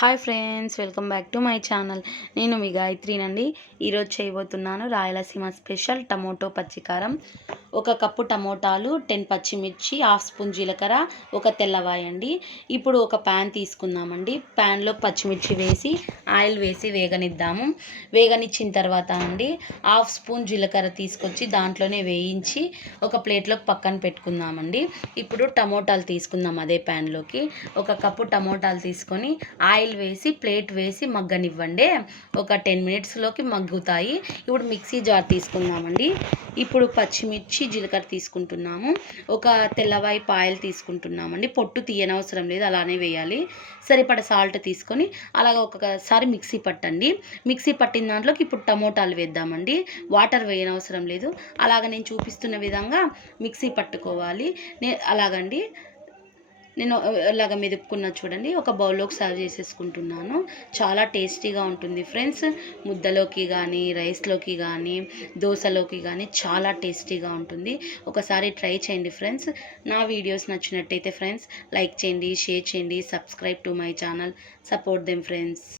Hi friends, welcome back to my channel. నేను మీ గాయత్రినండి. ఈరోజు చేయబోతున్నాను రాయలసీమ స్పెషల్ టమోటో పచ్చికారం. ఒక కప్పు టమోటాలు, 10 పచ్చిమిర్చి, హాఫ్ స్పూన్ జీలకర్ర, ఒక తెల్లవాయ అండి. ఇప్పుడు ఒక ప్యాన్ తీసుకుందామండి. ప్యాన్లో పచ్చిమిర్చి వేసి ఆయిల్ వేసి వేగనిద్దాము. వేగనిచ్చిన తర్వాత అండి హాఫ్ స్పూన్ జీలకర్ర తీసుకొచ్చి దాంట్లోనే వేయించి ఒక ప్లేట్లోకి పక్కన పెట్టుకుందామండి. ఇప్పుడు టమోటాలు తీసుకుందాం. అదే ప్యాన్లోకి ఒక కప్పు టమోటాలు తీసుకొని ఆయిల్ వేసి ప్లేట్ వేసి మగ్గనివ్వండి. ఒక 10 మినిట్స్లోకి మగ్గుతాయి. ఇప్పుడు మిక్సీ జార్ తీసుకుందామండి. ఇప్పుడు పచ్చిమిర్చి జీలకర్ర తీసుకుంటున్నాము. ఒక తెల్లవాయి పాయలు తీసుకుంటున్నామండి. పొట్టు తీయనవసరం లేదు, అలానే వేయాలి. సరిపడ సాల్ట్ తీసుకొని అలాగ ఒకసారి మిక్సీ పట్టండి. మిక్సీ పట్టిన దాంట్లోకి ఇప్పుడు టమోటాలు వేద్దామండి. వాటర్ వేయనవసరం లేదు, అలాగ నేను చూపిస్తున్న విధంగా మిక్సీ పట్టుకోవాలి. అలాగండి నేను ఇలాగ మెదుపుకున్న చూడండి. ఒక బౌల్లోకి సర్వ్ చేసేసుకుంటున్నాను. చాలా టేస్టీగా ఉంటుంది ఫ్రెండ్స్. ముద్దలోకి కానీ, రైస్లోకి కానీ, దోశలోకి కానీ చాలా టేస్టీగా ఉంటుంది. ఒకసారి ట్రై చేయండి ఫ్రెండ్స్. నా వీడియోస్ నచ్చినట్టయితే ఫ్రెండ్స్ లైక్ చేయండి, షేర్ చేయండి, subscribe to my channel. Support them friends.